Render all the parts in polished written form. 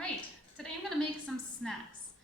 right, today I'm going to make some snacks.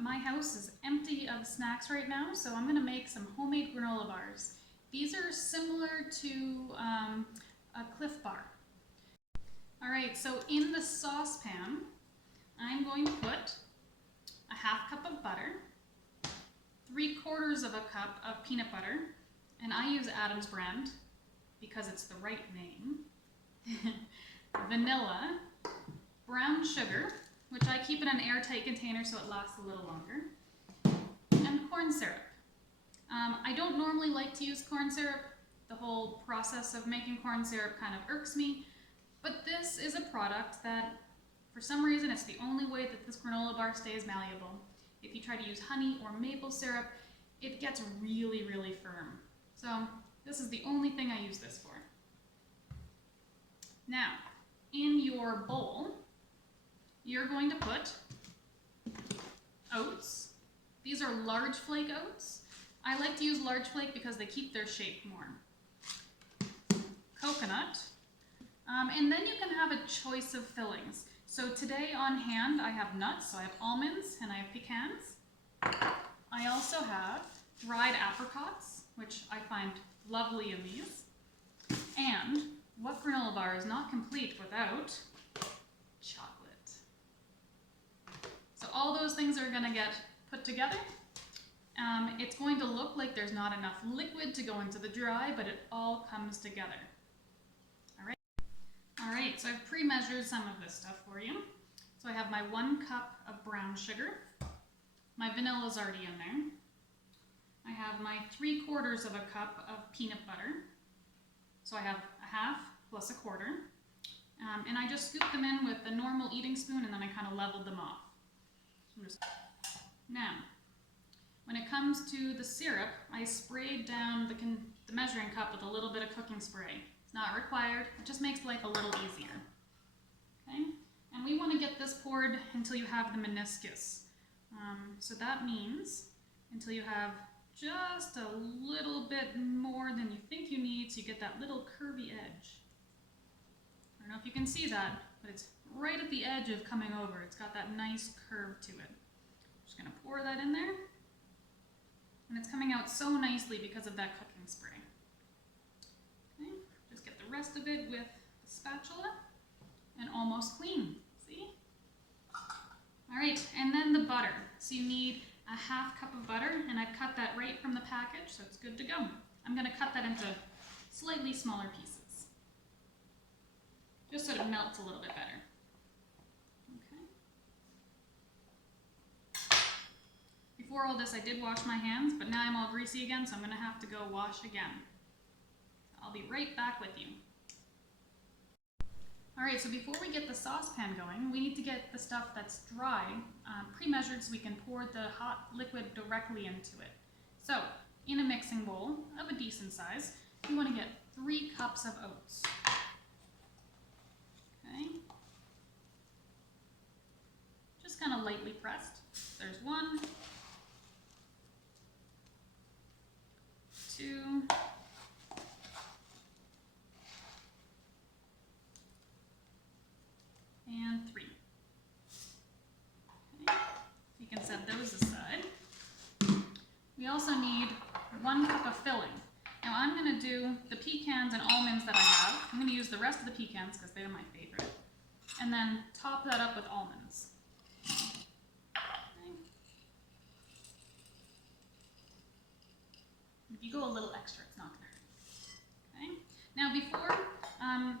My house is empty of snacks right now, so I'm going to make some homemade granola bars. These are similar to a Cliff Bar. All right, so in the saucepan, I'm going to put a half cup of butter, 3/4 of a cup of peanut butter, and I use Adam's brand because it's the right name, vanilla, brown sugar, which I keep in an airtight container so it lasts a little longer, and corn syrup. I don't normally like to use corn syrup. The whole process of making corn syrup kind of irks me, but this is a product that, for some reason, it's the only way that this granola bar stays malleable. If you try to use honey or maple syrup, it gets really, really firm. So this is the only thing I use this for. Now, in your bowl, you're going to put oats. These are large flake oats. I like to use large flake because they keep their shape more. Coconut, and then you can have a choice of fillings. So today on hand I have nuts, so I have almonds and I have pecans. I also have dried apricots, which I find lovely in these. And what granola bar is not complete without chocolate? So all those things are going to get put together. It's going to look like there's not enough liquid to go into the dry, but it all comes together. All right, so I've pre-measured some of this stuff for you. So I have my 1 cup of brown sugar. My vanilla is already in there. I have my 3/4 of a cup of peanut butter. So I have a half plus a quarter. And I just scoop them in with a normal eating spoon, and then I kind of leveled them off. Now, when it comes to the syrup, I sprayed down the measuring cup with a little bit of cooking spray. It's not required, it just makes life a little easier. Okay, and we want to get this poured until you have the meniscus. So that means until you have just a little bit more than you think you need, so you get that little curvy edge. I don't know if you can see that, but it's right at the edge of coming over. It's got that nice curve to it. Just going to pour that in there. And it's coming out so nicely because of that cooking spray. Okay, just get the rest of it with the spatula and almost clean, see? All right, and then the butter. So you need a half cup of butter, and I've cut that right from the package, so it's good to go. I'm gonna cut that into slightly smaller pieces, just so it melts a little bit better. Before all this, I did wash my hands, but now I'm all greasy again, so I'm going to have to go wash again. I'll be right back with you. All right, so before we get the saucepan going, we need to get the stuff that's dry pre-measured so we can pour the hot liquid directly into it. So, in a mixing bowl of a decent size, we want to get 3 cups of oats. Okay. Just kind of lightly pressed. There's 1, 2, and 3. Okay. You can set those aside. We also need 1 cup of filling. Now I'm going to do the pecans and almonds that I have. I'm going to use the rest of the pecans because they're my favorite. And then top that up with almonds. If you go a little extra, it's not going to hurt. Okay. Now before,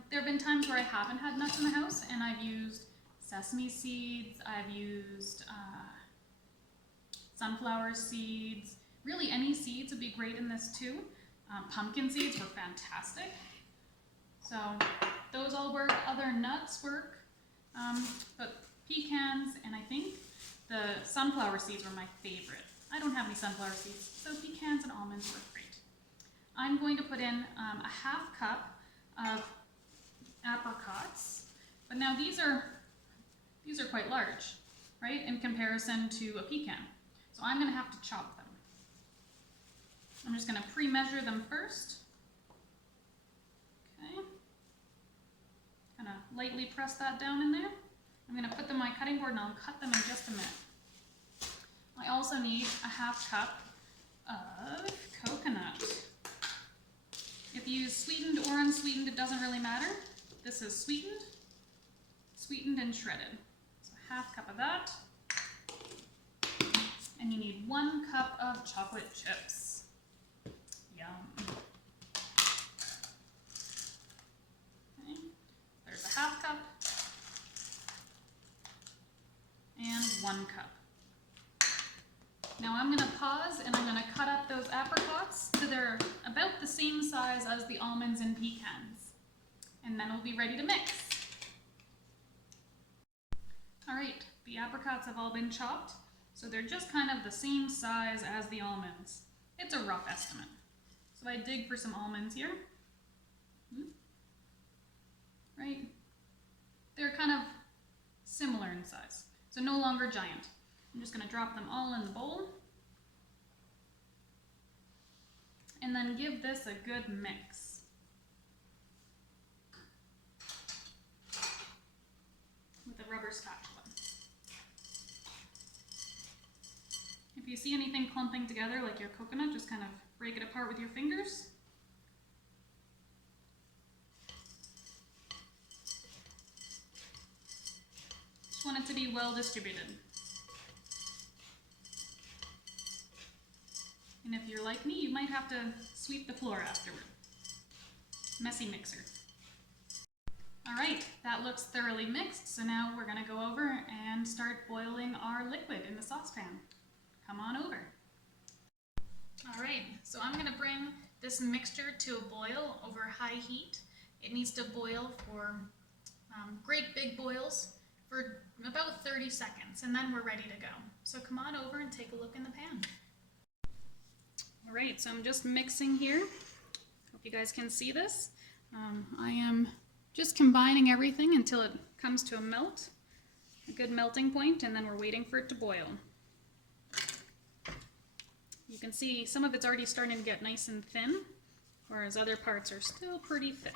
there have been times where I haven't had nuts in the house, and I've used sesame seeds, I've used sunflower seeds. Really, any seeds would be great in this too. Pumpkin seeds were fantastic. So those all work. Other nuts work, but pecans and I think the sunflower seeds were my favorite. I don't have any sunflower seeds, so pecans and almonds work great. I'm going to put in a half cup of apricots, but now these are quite large, right, in comparison to a pecan. So I'm going to have to chop them. I'm just going to pre-measure them first. Okay. Kind of lightly press that down in there. I'm going to put them on my cutting board and I'll cut them in just a minute. I also need a half cup of coconut. If you use sweetened or unsweetened, it doesn't really matter. This is sweetened and shredded. So a half cup of that. And you need 1 cup of chocolate chips. Yum. Okay. There's a half cup and 1 cup. Now I'm going to pause and I'm going to cut up those apricots so they're about the same size as the almonds and pecans. And then we'll be ready to mix. Alright, the apricots have all been chopped, so they're just kind of the same size as the almonds. It's a rough estimate. So I dig for some almonds here. Right? They're kind of similar in size, so no longer giant. I'm just going to drop them all in the bowl and then give this a good mix. With a rubber spatula. If you see anything clumping together like your coconut, just kind of break it apart with your fingers. Just want it to be well distributed. And if you're like me, you might have to sweep the floor afterward. Messy mixer. All right, that looks thoroughly mixed, so now we're gonna go over and start boiling our liquid in the saucepan. Come on over. All right, so I'm gonna bring this mixture to a boil over high heat. It needs to boil for great big boils for about 30 seconds, and then we're ready to go. So come on over and take a look in the pan. All right, so I'm just mixing here. Hope you guys can see this. I am just combining everything until it comes to a melt, a good melting point, and then we're waiting for it to boil. You can see some of it's already starting to get nice and thin, whereas other parts are still pretty thick.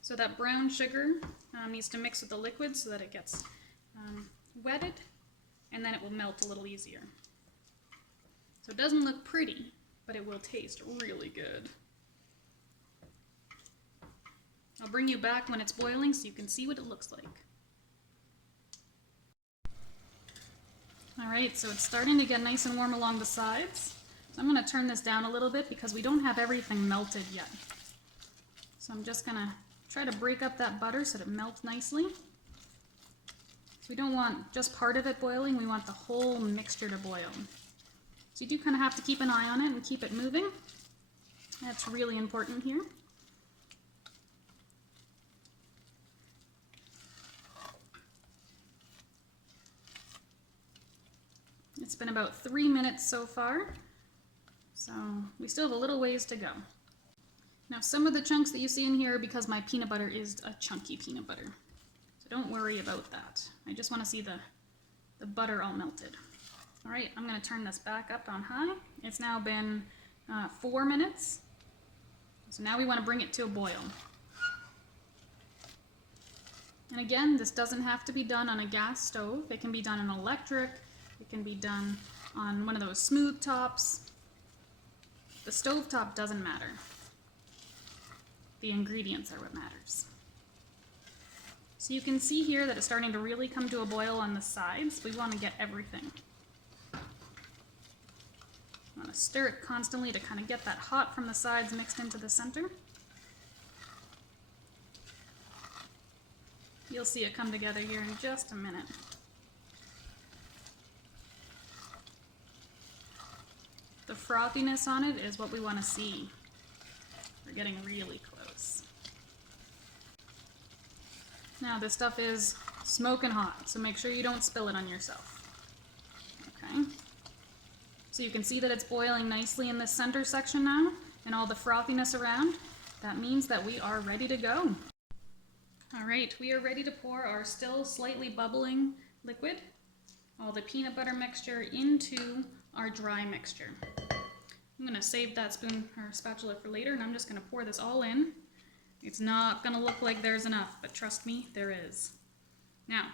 So that brown sugar needs to mix with the liquid so that it gets wetted, and then it will melt a little easier. So it doesn't look pretty, but it will taste really good. I'll bring you back when it's boiling so you can see what it looks like. All right, so it's starting to get nice and warm along the sides. So I'm going to turn this down a little bit because we don't have everything melted yet. So I'm just going to try to break up that butter so that it melts nicely. So we don't want just part of it boiling, we want the whole mixture to boil. So you do kind of have to keep an eye on it and keep it moving. That's really important here. It's been about 3 minutes so far, so we still have a little ways to go. Now some of the chunks that you see in here are because my peanut butter is a chunky peanut butter. So don't worry about that. I just want to see the butter all melted. All right, I'm going to turn this back up on high. It's now been 4 minutes. So now we want to bring it to a boil. And again, this doesn't have to be done on a gas stove. It can be done on electric. It can be done on one of those smooth tops. The stove top doesn't matter. The ingredients are what matters. So you can see here that it's starting to really come to a boil on the sides. We want to get everything. I want to stir it constantly to kind of get that hot from the sides mixed into the center. You'll see it come together here in just a minute. The frothiness on it is what we want to see. We're getting really close. Now this stuff is smoking hot, so make sure you don't spill it on yourself. Okay. So you can see that it's boiling nicely in the center section now, and all the frothiness around. That means that we are ready to go. All right, we are ready to pour our still slightly bubbling liquid, all the peanut butter mixture, into our dry mixture. I'm gonna save that spoon or spatula for later, and I'm just gonna pour this all in. It's not gonna look like there's enough, but trust me, there is. Now,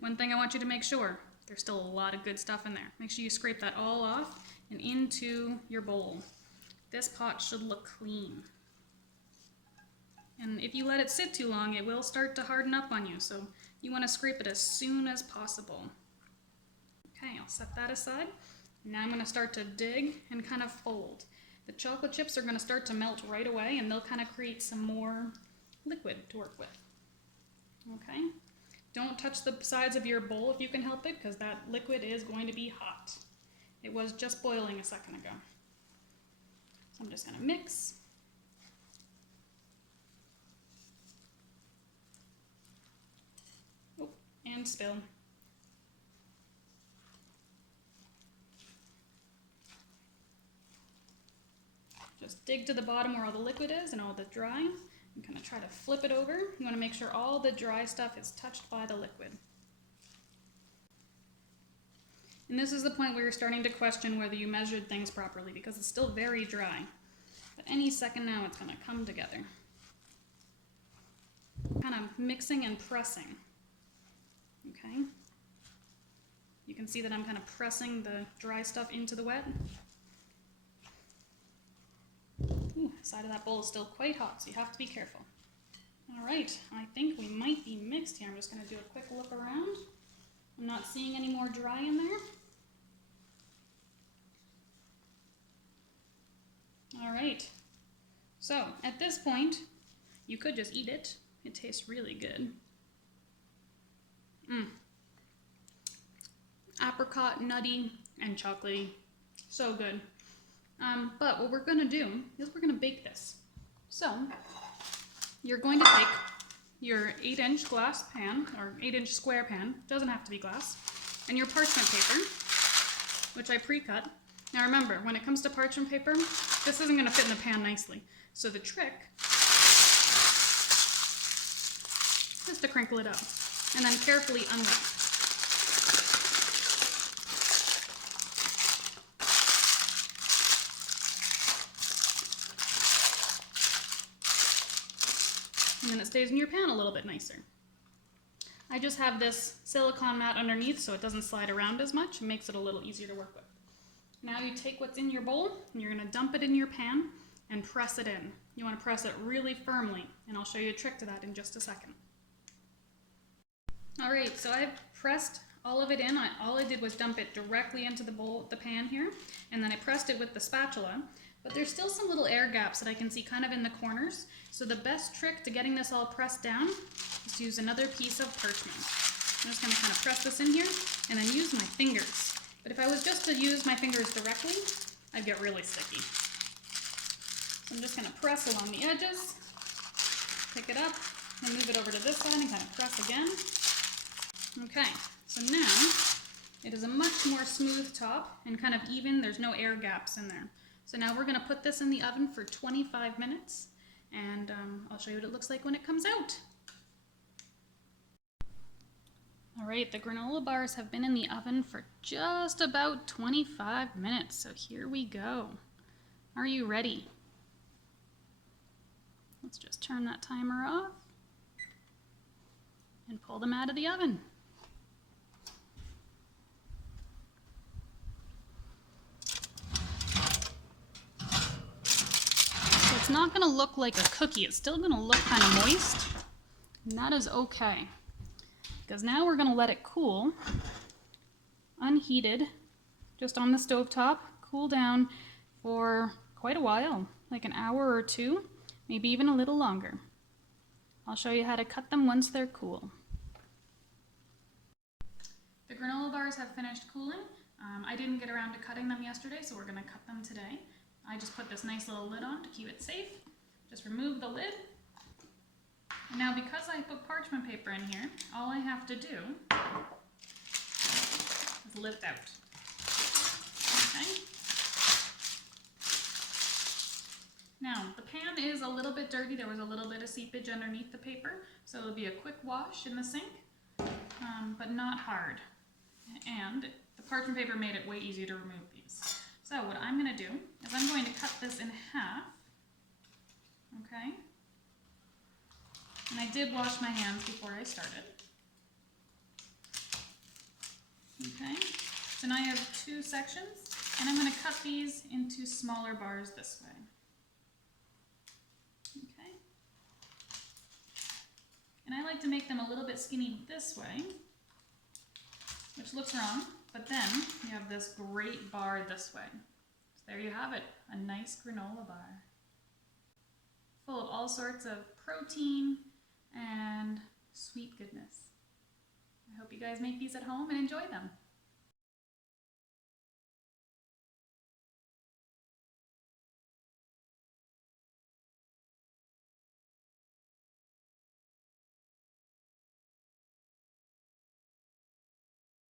One thing I want you to make sure, there's still a lot of good stuff in there. Make sure you scrape that all off and into your bowl. This pot should look clean. And if you let it sit too long, it will start to harden up on you, so you want to scrape it as soon as possible. Okay, I'll set that aside. Now I'm going to start to dig and kind of fold. The chocolate chips are going to start to melt right away, and they'll kind of create some more liquid to work with. Okay? Don't touch the sides of your bowl if you can help it, because that liquid is going to be hot. It was just boiling a second ago. So I'm just going to mix. Oh, and spill. Just dig to the bottom where all the liquid is and all the dry. And kind of try to flip it over. You want to make sure all the dry stuff is touched by the liquid. And this is the point where you're starting to question whether you measured things properly, because it's still very dry. But any second now it's going to come together. Kind of mixing and pressing. Okay? You can see that I'm kind of pressing the dry stuff into the wet. Ooh, the side of that bowl is still quite hot, so you have to be careful. All right, I think we might be mixed here. I'm just going to do a quick look around. I'm not seeing any more dry in there. All right, so at this point, you could just eat it. It tastes really good. Apricot, nutty, and chocolatey. So good. But what we're going to do is we're going to bake this. So you're going to take your 8-inch glass pan, or 8-inch square pan, doesn't have to be glass, and your parchment paper, which I pre-cut. Now remember, when it comes to parchment paper, this isn't going to fit in the pan nicely. So the trick is to crinkle it up and then carefully unwrap. And then it stays in your pan a little bit nicer. I just have this silicone mat underneath so it doesn't slide around as much and makes it a little easier to work with. Now you take what's in your bowl and you're going to dump it in your pan and press it in. You want to press it really firmly, and I'll show you a trick to that in just a second. All right, so I've pressed all of it in. All I did was dump it directly into the bowl, the pan here, and then I pressed it with the spatula. But there's still some little air gaps that I can see kind of in the corners. So the best trick to getting this all pressed down is to use another piece of parchment. I'm just going to kind of press this in here and then use my fingers. But if I was just to use my fingers directly, I'd get really sticky. So I'm just going to press along the edges, pick it up, and move it over to this side and kind of press again. Okay, so now it is a much more smooth top and kind of even. There's no air gaps in there. So now we're going to put this in the oven for 25 minutes, and I'll show you what it looks like when it comes out. All right, the granola bars have been in the oven for just about 25 minutes, so here we go. Are you ready? Let's just turn that timer off and pull them out of the oven. It's not going to look like a cookie. It's still going to look kind of moist, and that is okay, because now we're going to let it cool, unheated, just on the stovetop, cool down for quite a while, like an hour or two, maybe even a little longer. I'll show you how to cut them once they're cool. The granola bars have finished cooling. I didn't get around to cutting them yesterday, so we're going to cut them today. I just put this nice little lid on to keep it safe. Just remove the lid. And now because I put parchment paper in here, all I have to do is lift out. Okay? Now, the pan is a little bit dirty. There was a little bit of seepage underneath the paper, so it'll be a quick wash in the sink, but not hard. And the parchment paper made it way easier to remove these. So what I'm going to do is I'm going to cut this in half, okay? And I did wash my hands before I started. Okay, so now I have 2 sections, and I'm going to cut these into smaller bars this way. Okay, and I like to make them a little bit skinny this way, which looks wrong, but then you have this great bar this way. So there you have it, a nice granola bar, full of all sorts of protein and sweet goodness. I hope you guys make these at home and enjoy them.